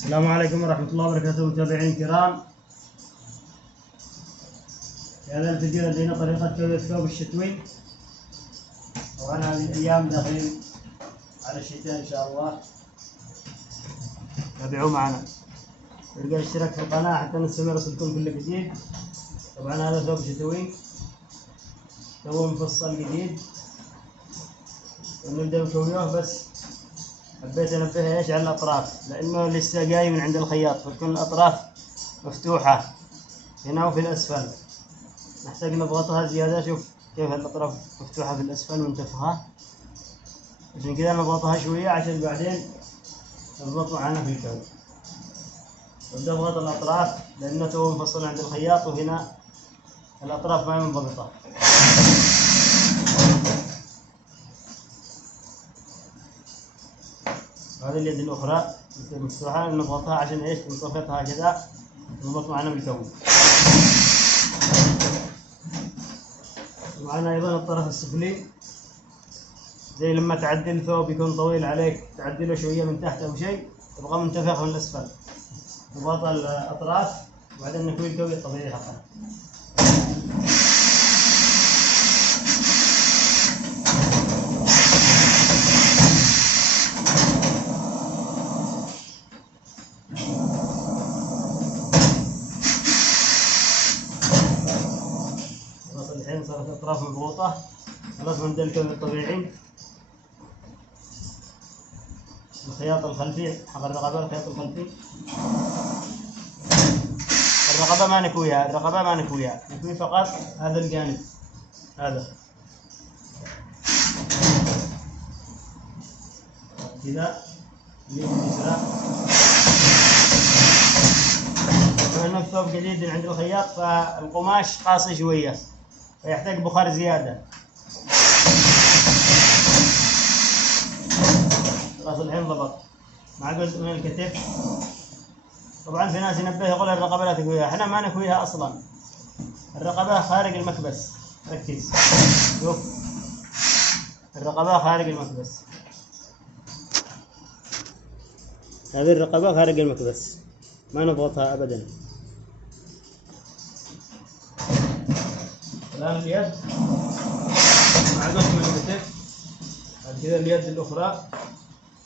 السلام عليكم ورحمة الله وبركاته متابعين الكرام. في هذا الفيديو لدينا طريقة كوي الثوب الشتوي. طبعا هذه الأيام داخلين على الشتاء إن شاء الله. تابعوا معنا، ارجع اشترك في القناة حتى نستمر يصلكم كل جديد. طبعا هذا ثوب شتوي، ثوب مفصل جديد ونبدأ نكويه، بس حبيت انبه ايش على الاطراف لانه لسه جاي من عند الخياط، فتكون الاطراف مفتوحه هنا وفي الاسفل، نحتاج نضغطها زياده. شوف كيف الاطراف مفتوحه في الاسفل منتفخه، عشان كذا نضغطها شويه عشان بعدين تضبط معنا في الكوي. نبدا نضغط الاطراف لانه تو مفصل عند الخياط وهنا الاطراف ما هي منضبطه. هذه اليد الأخرى مفتوحة نضغطها عشان إيش نصفطها كذا تضبط معنا بالكوي. معنا أيضا الطرف السفلي، زي لما تعدل ثوب يكون طويل عليك تعدله شوية من تحت أو شيء تبغى منتفخ من الأسفل، نضغط الأطراف وبعدين نكوي الكوي الطبيعي حقنا. الحين صارت الأطراف مضغوطة، خلاص بنبدأ الكوي الطبيعي. الخياط الخلفي حق الرقبة، الخياط الخلفي الرقبة ما نكويها، الرقبة ما نكويها، نكوي فقط هذا الجانب هذا كذا اليد اليسرى. لأنه الثوب جديد من عند الخياط فالقماش قاسي شوية فيحتاج بخار زيادة. خلاص الحين ضبط مع جزء من الكتف. طبعا في ناس ينبه يقول الرقبة لا تكويها، احنا ما نكويها اصلا، الرقبة خارج المكبس. ركز شوف الرقبة خارج المكبس، هذه الرقبة خارج المكبس ما نضغطها ابدا. الآن اليد مع جزء من الكتف، بعد كذا اليد الأخرى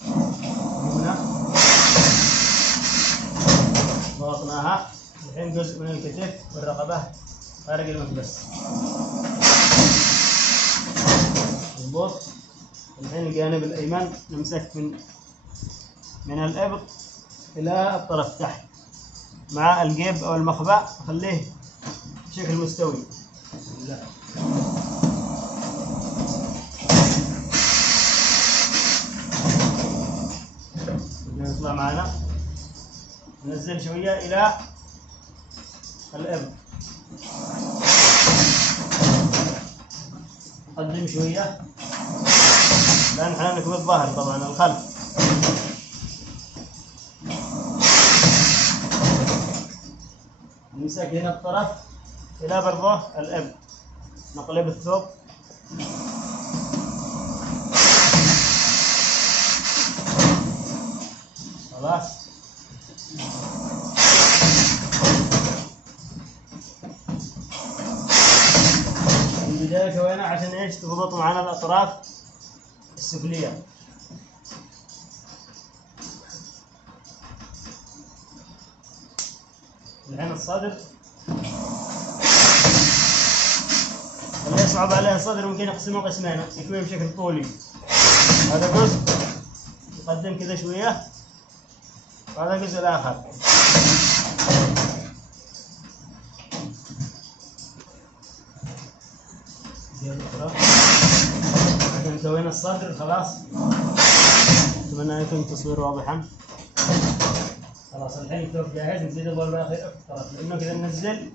هنا ضغطناها. الحين جزء من الكتف والرقبة خارج المكبس مضبوط. الحين الجانب الأيمن نمسك من الإبط إلى الطرف تحت مع الجيب أو المخبأ، خليه بشكل مستوي. لا يطلع معنا، ننزل شوية إلى الإبط، نقدم شوية لأن احنا نكوي الظهر طبعا الخلف. نمسك هنا الطرف إلى برضه الإبط، نقلب الثوب خلاص. في البداية كوينا عشان ايش تضبط معنا الأطراف السفلية. الحين الصدر اللي يصعب عليه الصدر ممكن يقسمه قسمين، يكويه بشكل طولي. هذا جزء يقدم كذا شوية وهذا الجزء الآخر. بعدين سوينا الصدر خلاص. أتمنى يكون التصوير واضحا. خلاص الحين الثوب جاهز، نزيد الضربة الأخيرة في الطرف لأنه كذا ننزل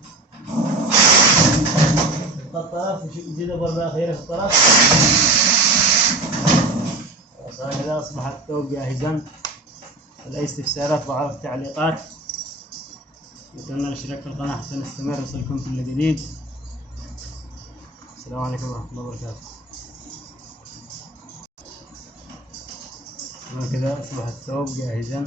الطرف نزيد الضربة الأخيرة في الطرف. خلاص هكذا أصبح الثوب جاهزا. أي استفسارات ضعوا في التعليقات، نتمنى الاشتراك في القناة حتى نستمر يوصلكم كل جديد. السلام عليكم ورحمة الله وبركاته. وهكذا أصبح الثوب جاهزا.